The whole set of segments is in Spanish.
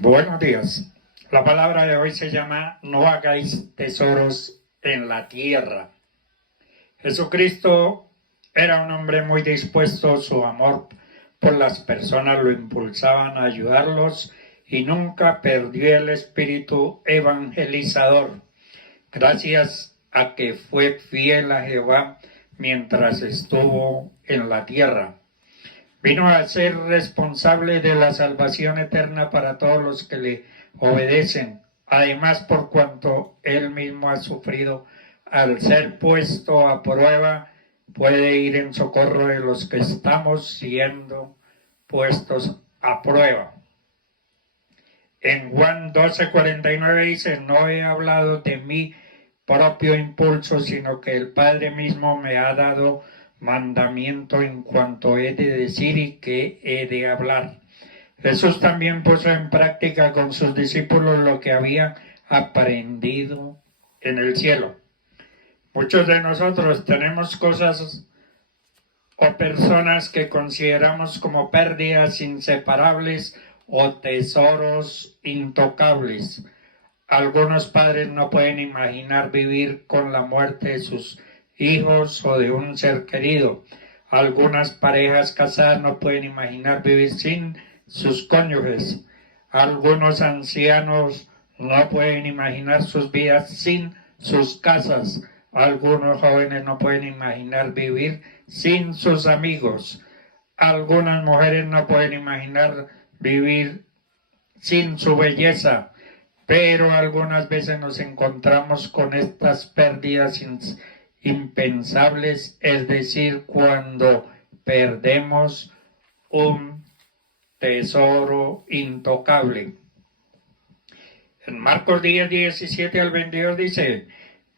Buenos días. La palabra de hoy se llama no hagáis tesoros en la tierra. Jesucristo era un hombre muy dispuesto, su amor por las personas lo impulsaban a ayudarlos y nunca perdió el espíritu evangelizador, gracias a que fue fiel a Jehová mientras estuvo en la tierra. Vino a ser responsable de la salvación eterna para todos los que le obedecen. Además, por cuanto él mismo ha sufrido, al ser puesto a prueba, puede ir en socorro de los que estamos siendo puestos a prueba. En Juan 12:49 dice, no he hablado de mi propio impulso, sino que el Padre mismo me ha dado mandamiento en cuanto he de decir y qué he de hablar. Jesús también puso en práctica con sus discípulos lo que había aprendido en el cielo. Muchos de nosotros tenemos cosas o personas que consideramos como pérdidas inseparables o tesoros intocables. Algunos padres no pueden imaginar vivir con la muerte de sus hijos o de un ser querido. Algunas parejas casadas no pueden imaginar vivir sin sus cónyuges. Algunos ancianos no pueden imaginar sus vidas sin sus casas. Algunos jóvenes no pueden imaginar vivir sin sus amigos. Algunas mujeres no pueden imaginar vivir sin su belleza. Pero algunas veces nos encontramos con estas pérdidas impensables, es decir, cuando perdemos un tesoro intocable. En Marcos 10, 17 al 22 dice,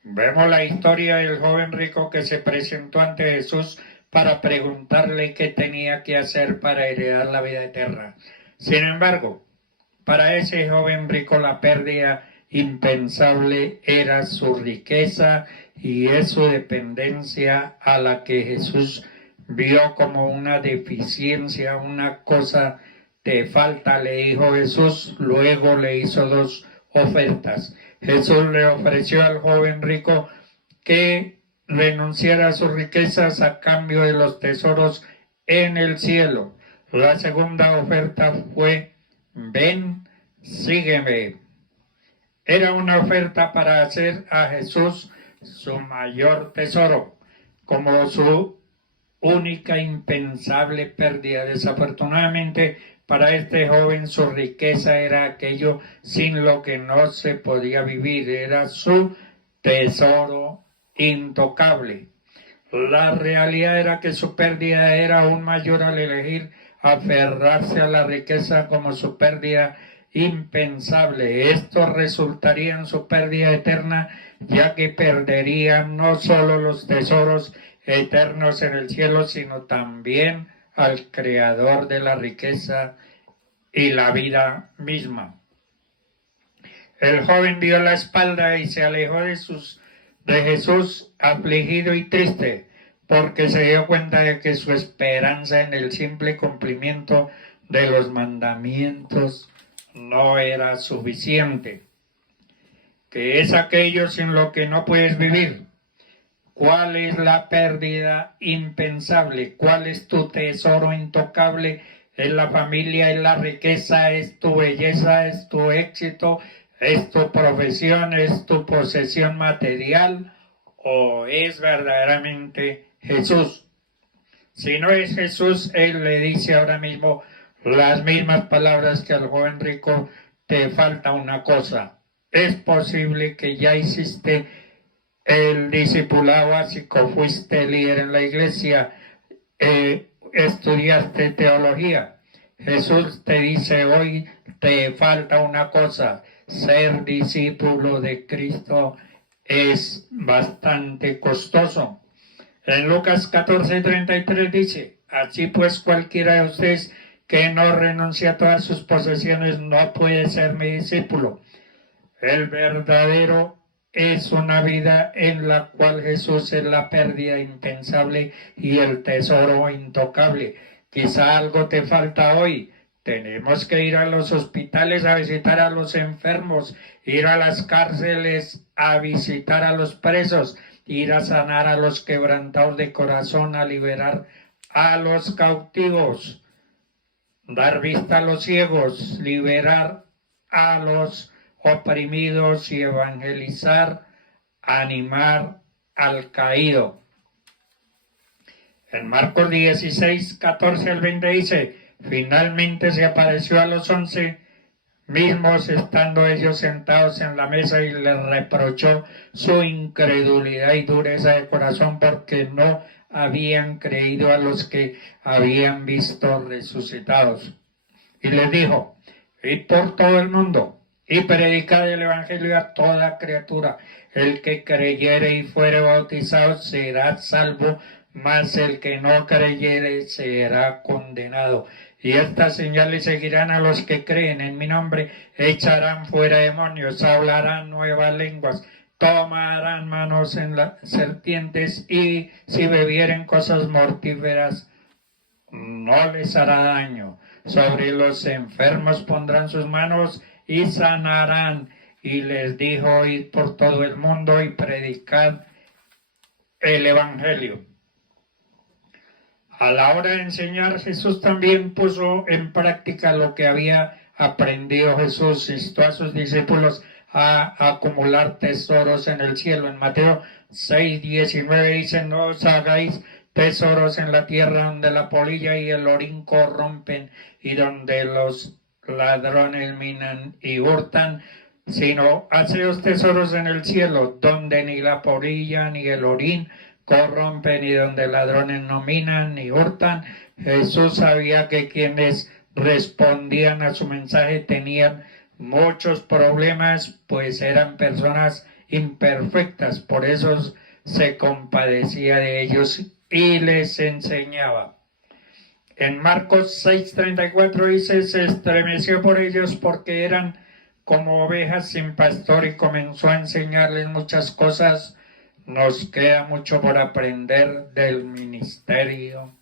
vemos la historia del joven rico que se presentó ante Jesús para preguntarle qué tenía que hacer para heredar la vida eterna. Sin embargo, para ese joven rico la pérdida impensable era su riqueza y es su dependencia a la que Jesús vio como una deficiencia, una cosa te falta, le dijo Jesús. Luego le hizo dos ofertas. Jesús le ofreció al joven rico que renunciara a sus riquezas a cambio de los tesoros en el cielo. La segunda oferta fue: ven, sígueme. Era una oferta para hacer a Jesús su mayor tesoro, como su única impensable pérdida. Desafortunadamente, para este joven su riqueza era aquello sin lo que no se podía vivir, era su tesoro intocable. La realidad era que su pérdida era aún mayor al elegir aferrarse a la riqueza como su pérdida impensable. Esto resultaría en su pérdida eterna, ya que perdería no solo los tesoros eternos en el cielo, sino también al creador de la riqueza y la vida misma. El joven dio la espalda y se alejó de Jesús afligido y triste, porque se dio cuenta de que su esperanza en el simple cumplimiento de los mandamientos no era suficiente, que es aquello sin lo que no puedes vivir. ¿Cuál es la pérdida impensable? ¿Cuál es tu tesoro intocable? ¿Es la familia, es la riqueza, es tu belleza, es tu éxito, es tu profesión, es tu posesión material, o es verdaderamente Jesús? Si no es Jesús, Él le dice ahora mismo las mismas palabras que al joven rico: te falta una cosa. Es posible que ya hiciste el discipulado básico, fuiste líder en la iglesia, estudiaste teología. Jesús te dice hoy: te falta una cosa. Ser discípulo de Cristo es bastante costoso. En Lucas 14:33 dice: así pues cualquiera de ustedes que no renuncia a todas sus posesiones no puede ser mi discípulo. El verdadero es una vida en la cual Jesús es la pérdida impensable y el tesoro intocable. Quizá algo te falta hoy. Tenemos que ir a los hospitales a visitar a los enfermos, ir a las cárceles a visitar a los presos, ir a sanar a los quebrantados de corazón, a liberar a los cautivos, dar vista a los ciegos, liberar a los oprimidos y evangelizar, animar al caído. En Marcos 16, 14 al 20 dice: finalmente se apareció a los 11 mismos, estando ellos sentados en la mesa, y les reprochó su incredulidad y dureza de corazón, porque no habían creído a los que habían visto resucitados. Y les dijo: id por todo el mundo y predicad el evangelio a toda criatura. El que creyere y fuere bautizado será salvo, mas el que no creyere será condenado. Y estas señales seguirán a los que creen en mi nombre: echarán fuera demonios, hablarán nuevas lenguas, tomarán manos en las serpientes, y si bebieren cosas mortíferas no les hará daño. Sobre los enfermos pondrán sus manos y sanarán. Y les dijo: id por todo el mundo y predicad el evangelio. A la hora de enseñar, Jesús también puso en práctica lo que había aprendido. Jesús instó a sus discípulos a acumular tesoros en el cielo. En Mateo 6:19 dice: no os hagáis tesoros en la tierra, donde la polilla y el orín corrompen y donde los ladrones minan y hurtan, sino haceos tesoros en el cielo, donde ni la polilla ni el orín corrompen y donde ladrones no minan ni hurtan. Jesús sabía que quienes respondían a su mensaje tenían muchos problemas, pues eran personas imperfectas. Por eso se compadecía de ellos y les enseñaba. En Marcos 6:34 dice: se estremeció por ellos porque eran como ovejas sin pastor, y comenzó a enseñarles muchas cosas. Nos queda mucho por aprender del ministerio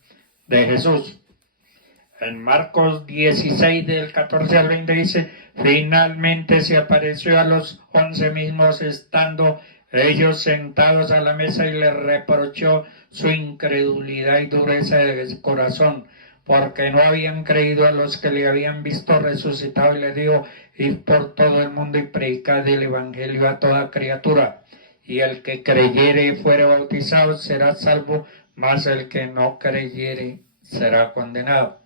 de Jesús. En Marcos 16, del 14 al 20 dice: finalmente se apareció a los 11 mismos, estando ellos sentados a la mesa, y les reprochó su incredulidad y dureza de corazón, porque no habían creído a los que le habían visto resucitado, y les dijo: id por todo el mundo y predicad el evangelio a toda criatura. Y el que creyere y fuere bautizado será salvo, mas el que no creyere será condenado.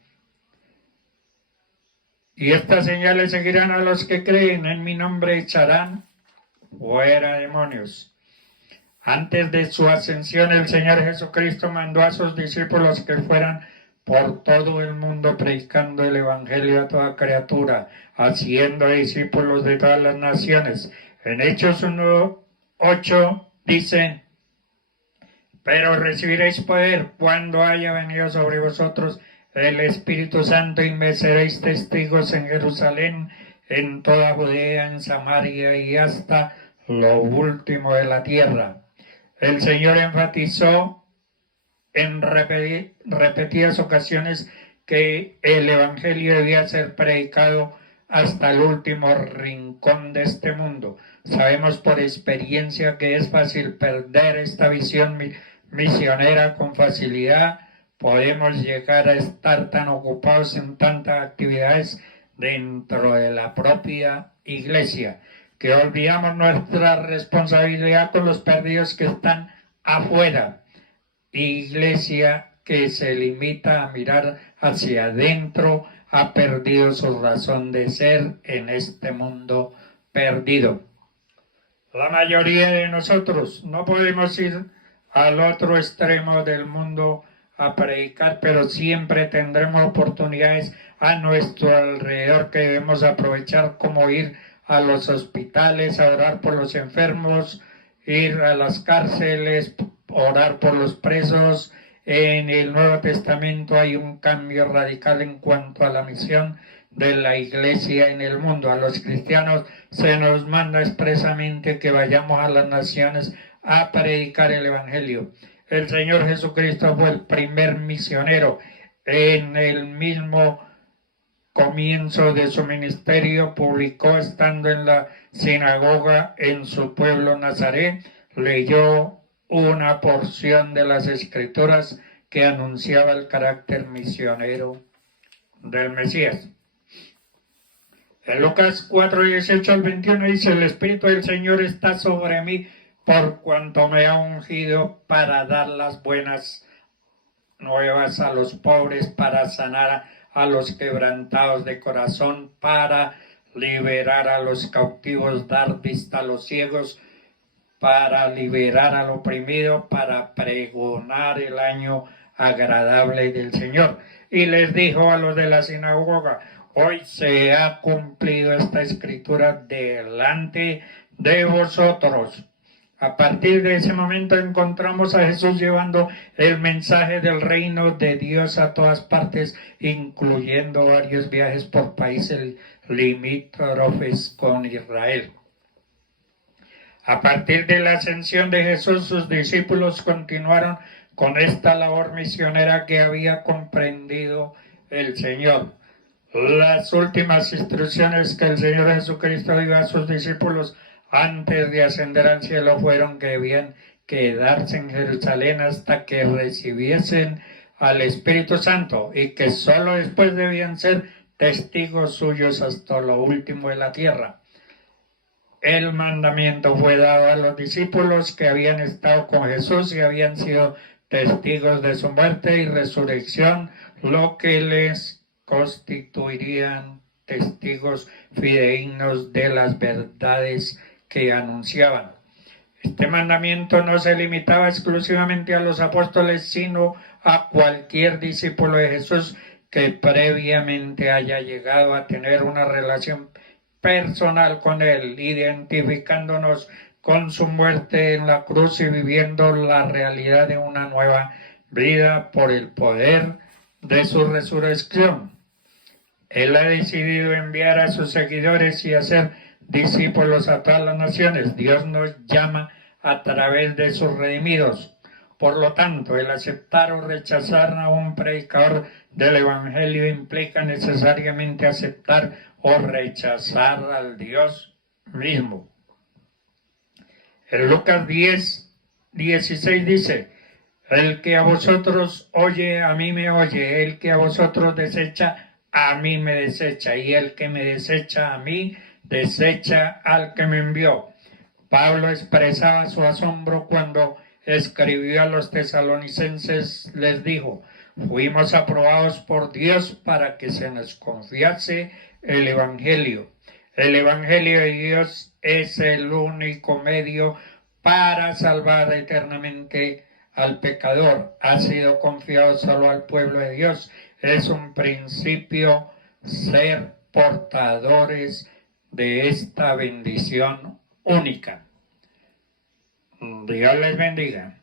Y estas señales seguirán a los que creen: en mi nombre echarán fuera demonios. Antes de su ascensión, el Señor Jesucristo mandó a sus discípulos que fueran por todo el mundo predicando el evangelio a toda criatura, haciendo discípulos de todas las naciones. En Hechos 1:8 dice: pero recibiréis poder cuando haya venido sobre vosotros el Espíritu Santo, y me seréis testigos en Jerusalén, en toda Judea, en Samaria y hasta lo último de la tierra. El Señor enfatizó en repetidas ocasiones que el evangelio debía ser predicado hasta el último rincón de este mundo. Sabemos por experiencia que es fácil perder esta visión misionera con facilidad. Podemos llegar a estar tan ocupados en tantas actividades dentro de la propia iglesia que olvidamos nuestra responsabilidad con los perdidos que están afuera. Iglesia que se limita a mirar hacia adentro ha perdido su razón de ser en este mundo perdido. La mayoría de nosotros no podemos ir al otro extremo del mundo a predicar, pero siempre tendremos oportunidades a nuestro alrededor que debemos aprovechar, como ir a los hospitales a orar por los enfermos, ir a las cárceles, orar por los presos. En el Nuevo Testamento hay un cambio radical en cuanto a la misión de la iglesia en el mundo. A los cristianos se nos manda expresamente que vayamos a las naciones a predicar el evangelio. El Señor Jesucristo fue el primer misionero. En el mismo comienzo de su ministerio, publicó estando en la sinagoga en su pueblo Nazaret, leyó una porción de las Escrituras que anunciaba el carácter misionero del Mesías. En Lucas 4, 18 al 21 dice: el Espíritu del Señor está sobre mí, por cuanto me ha ungido para dar las buenas nuevas a los pobres, para sanar a los quebrantados de corazón, para liberar a los cautivos, dar vista a los ciegos, para liberar al oprimido, para pregonar el año agradable del Señor. Y les dijo a los de la sinagoga: hoy se ha cumplido esta escritura delante de vosotros. A partir de ese momento encontramos a Jesús llevando el mensaje del reino de Dios a todas partes, incluyendo varios viajes por países limítrofes con Israel. A partir de la ascensión de Jesús, sus discípulos continuaron con esta labor misionera que había comprendido el Señor. Las últimas instrucciones que el Señor Jesucristo dio a sus discípulos antes de ascender al cielo fueron que debían quedarse en Jerusalén hasta que recibiesen al Espíritu Santo, y que solo después debían ser testigos suyos hasta lo último de la tierra. El mandamiento fue dado a los discípulos que habían estado con Jesús y habían sido testigos de su muerte y resurrección, lo que les constituirían testigos fidedignos de las verdades que anunciaban. Este mandamiento no se limitaba exclusivamente a los apóstoles, sino a cualquier discípulo de Jesús que previamente haya llegado a tener una relación personal con él, identificándonos con su muerte en la cruz y viviendo la realidad de una nueva vida por el poder de su resurrección. Él ha decidido enviar a sus seguidores y hacer discípulos a todas las naciones. Dios nos llama a través de sus redimidos. Por lo tanto, el aceptar o rechazar a un predicador del Evangelio implica necesariamente aceptar o rechazar al Dios mismo. En Lucas 10, 16 dice: el que a vosotros oye, a mí me oye; el que a vosotros desecha, a mí me desecha; y el que me desecha a mí, desecha al que me envió. Pablo expresaba su asombro cuando escribió a los tesalonicenses. Les dijo: fuimos aprobados por Dios para que se nos confiase el Evangelio. El Evangelio de Dios es el único medio para salvar eternamente al pecador. Ha sido confiado solo al pueblo de Dios. Es un principio ser portadores de esta bendición única. Dios les bendiga.